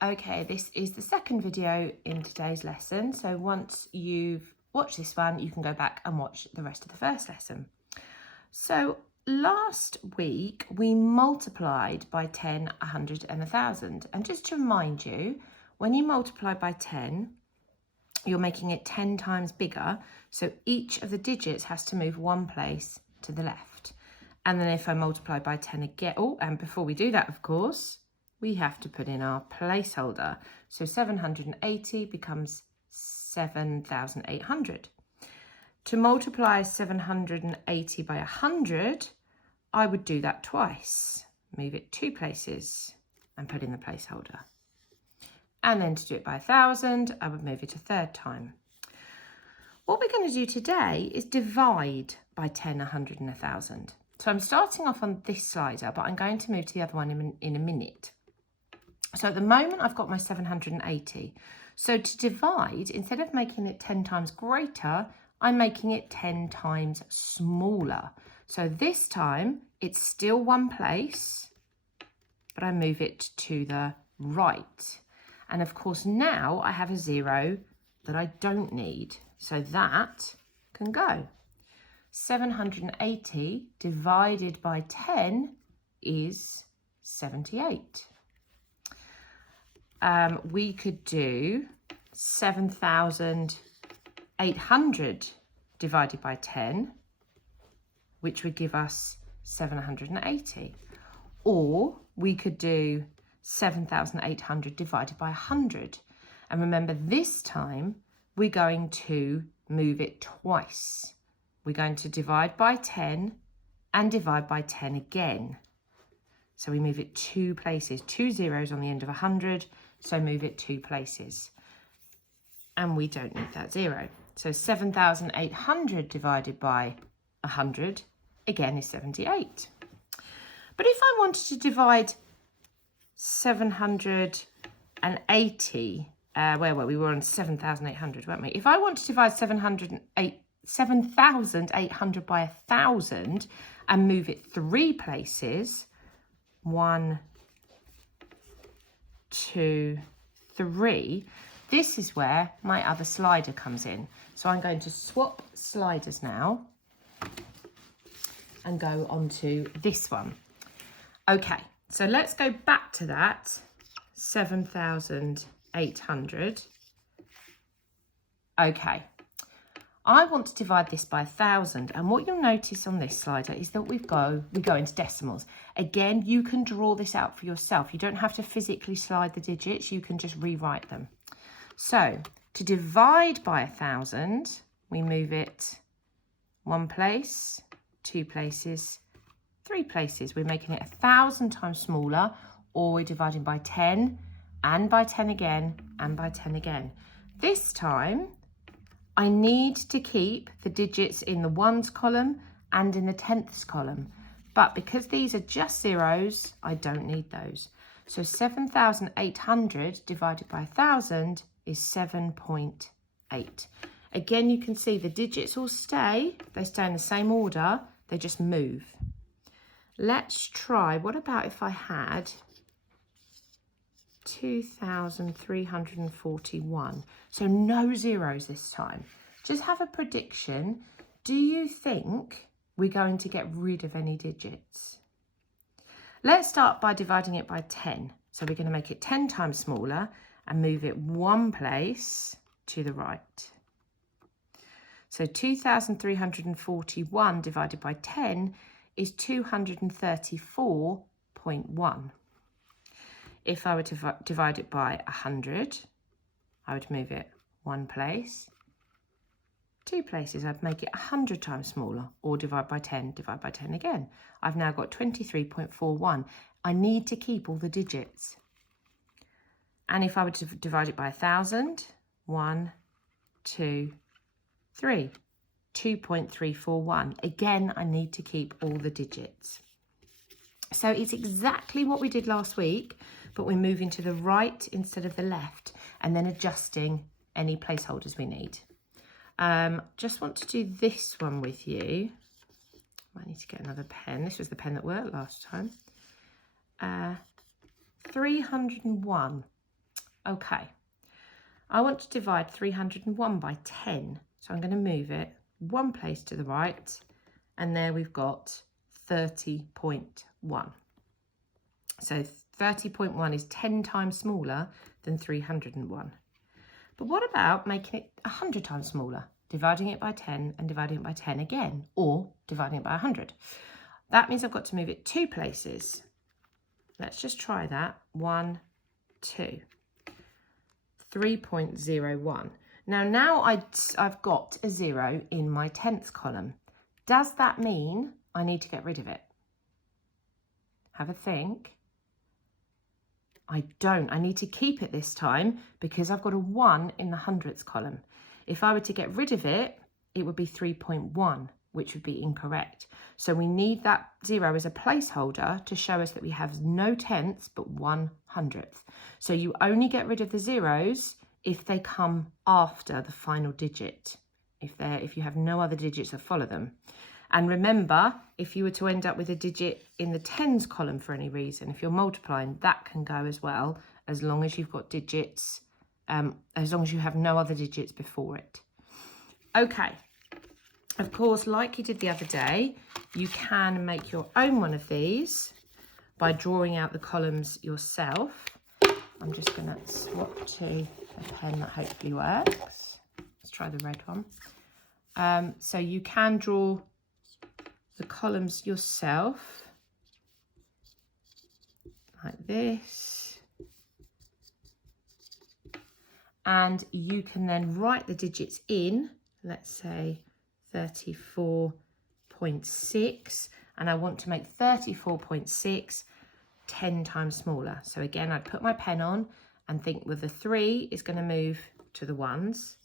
Okay, this is the second video in today's lesson. So once you've watched this one, you can go back and watch the rest of the first lesson. So last week we multiplied by 10, 100 and 1,000. And just to remind you, when you multiply by 10, you're making it 10 times bigger. So each of the digits has to move one place to the left. And then if I multiply by 10 again, and before we do that, of course, we have to put in our placeholder. So 780 becomes 7,800. To multiply 780 by 100, I would do that twice. Move it 2 places and put in the placeholder. And then to do it by 1,000, I would move it a third time. What we're going to do today is divide by 10, 100 and 1,000. So I'm starting off on this slider, but I'm going to move to the other one in a minute. So at the moment, I've got my 780. So to divide, instead of making it 10 times greater, I'm making it 10 times smaller. So this time, it's still one place, but I move it to the right. And of course, now I have a 0 that I don't need. So that can go. 780 divided by 10 is 78. We could do 7,800 divided by 10, which would give us 780. Or we could do 7,800 divided by 100. And remember, this time we're going to move it twice. We're going to divide by 10 and divide by 10 again. So we move it 2 places, 2 zeros on the end of 100. So move it 2 places. And we don't need that 0. So 7,800 divided by 100, again, is 78. But if I wanted to divide 780, where were we? We were on 7,800, weren't we? If I want to divide 7,800 by 1,000 and move it 3 places, 1, 2, 3, this is where my other slider comes in. So I'm going to swap sliders now and go on to this one. Okay, so let's go back to that 7,800. Okay, I want to divide this by 1,000, and what you'll notice on this slider is that we go into decimals. Again, you can draw this out for yourself. You don't have to physically slide the digits, you can just rewrite them. So to divide by 1,000, we move it 1 place, 2 places, 3 places. We're making it 1,000 times smaller, or we're dividing by 10 and by 10 again and by 10 again. This time, I need to keep the digits in the ones column and in the tenths column. But because these are just zeros, I don't need those. So 7,800 divided by 1,000 is 7.8. Again, you can see the digits all stay. They stay in the same order. They just move. Let's try, what about if I had 2,341? So no zeros this time. Just have a prediction. Do you think we're going to get rid of any digits? Let's start by dividing it by 10. So we're going to make it 10 times smaller and move it 1 place to the right. So 2,341 divided by 10 is 234.1. If I were to divide it by 100, I would move it 1 place, 2 places. I'd make it 100 times smaller, or divide by 10 again. I've now got 23.41. I need to keep all the digits. And if I were to divide it by 1,000, 1, 2, 3, 2.341. Again, I need to keep all the digits. So it's exactly what we did last week, but we're moving to the right instead of the left and then adjusting any placeholders we need. Just want to do this one with you. Might need to get another pen. This was the pen that worked last time. 301. Okay, I want to divide 301 by 10. So I'm going to move it one place to the right, and there we've got 30.1. So 30.1 is 10 times smaller than 301. But what about making it 100 times smaller? Dividing it by 10 and dividing it by 10 again, or dividing it by 100. That means I've got to move it 2 places. Let's just try that. 1, 2. 3.01. Now I've got a 0 in my 10th column. Does that mean I need to get rid of it? Have a think. I don't. I need to keep it this time because I've got a 1 in the hundredths column. If I were to get rid of it, it would be 3.1, which would be incorrect. So we need that 0 as a placeholder to show us that we have no tenths but 1/100th. So you only get rid of the zeros if they come after the final digit, if you have no other digits that follow them. And remember, if you were to end up with a digit in the tens column for any reason, if you're multiplying, that can go as well, as long as you've got digits, as long as you have no other digits before it. Okay, of course, like you did the other day, you can make your own one of these by drawing out the columns yourself. I'm just going to swap to a pen that hopefully works. Let's try the red one. So you can draw the columns yourself like this, and you can then write the digits in. Let's say 34.6, and I want to make 34.6 10 times smaller. So again, I'd put my pen on and think, well, the 3 is going to move to the ones.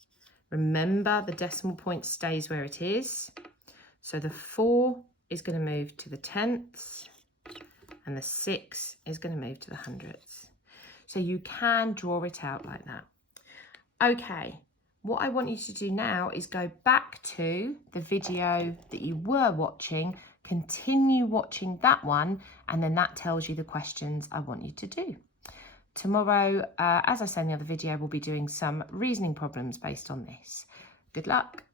Remember, the decimal point stays where it is. So the 4 is going to move to the tenths, and the 6 is going to move to the hundredths. So you can draw it out like that. Okay, what I want you to do now is go back to the video that you were watching, continue watching that one, and then that tells you the questions I want you to do. Tomorrow, as I said in the other video, we'll be doing some reasoning problems based on this. Good luck.